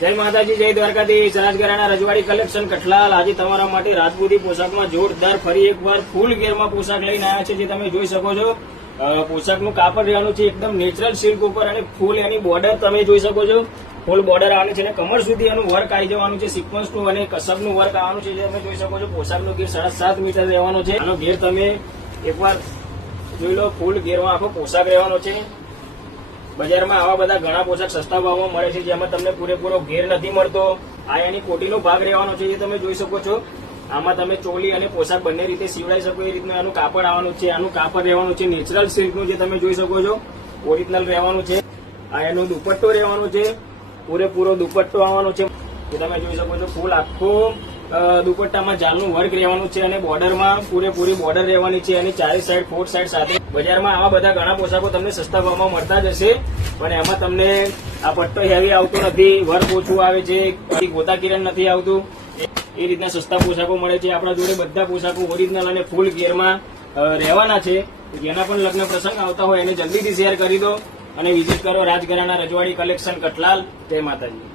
જય માતાજી, જય દ્વારકાધીશ. રાજગરાના રજવાડી કલેક્શન કઠલાલ આજે તમારા માટે રાજપૂતી પોશાકમાં જોરદાર ફરી એકવાર ફૂલ ઘેરમાં પોશાક લઈને આવ્યા છે. જે તમે જોઈ શકો છો પોશાકનું કાપડ રહેવાનું છે એકદમ નેચરલ સિલ્ક ઉપર અને ફૂલ એની બોર્ડર તમે જોઈ શકો છો. ફૂલ બોર્ડર આવવાની છે અને કમર સુધી એનું વર્ક આવી જવાનું છે. સિક્વન્સનું અને કસબનું વર્ક આવવાનું છે. જે તમે જોઈ શકો છો પોશાકનો ઘેર 7.5 મીટર રહેવાનો છે. આનો ઘેર તમે એકવાર જોઈ લો. ફૂલ ઘેરમાં આખો પોશાક રહેવાનો છે. બજારમાં આવા બધા ઘણા પોશાક સસ્તા ભાવમાં મળે છે, જેમાં તમને પૂરેપૂરો ઘેર નથી મળતો. આ એની કોટીનો ભાગ રહેવાનો છે, જે તમે જોઈ શકો છો. આમાં તમે ચોલી અને પોશાક બંને રીતે સીવડાઈ શકો એ રીતનું આનું કાપડ આવવાનું છે. આનું કાપડ રહેવાનું છે નેચરલ સિલ્કનું, જે તમે જોઈ શકો છો. ઓરિજિનલ રહેવાનું છે. આ એનો દુપટ્ટો રહેવાનો છે. પૂરેપૂરો દુપટ્ટો આવવાનો છે, જે તમે જોઈ શકો છો. ફૂલ આખો દુપટ્ટામાં જાલનું વર્ક રહેવાનું છે અને બોર્ડરમાં પૂરેપૂરી બોર્ડર રહેવાની છે. અને ચારે સાઈડ 4 સાઈડ સાથે બજારમાં આવા બધા ઘણા પોશાકો તમને સસ્તા ભાવમાં મળતા જ હશે, પણ એમાં તમને આ પટ્ટો હેવી આવતો નથી, વર્ક ઓછું આવે છે, ગોતા કિરણ નથી આવતું. એ રીતના સસ્તા પોશાકો મળે છે. આપણા જોડે બધા પોશાકો ઓરિજિનલ અને ફૂલ ઘેરમાં રહેવાના છે. જેના પણ લગ્ન પ્રસંગ આવતા હોય એને જલ્દીથી શેર કરી દો અને વિઝિટ કરો રાજગરાના રજવાડી કલેક્શન કઠલાલ. જય માતાજી.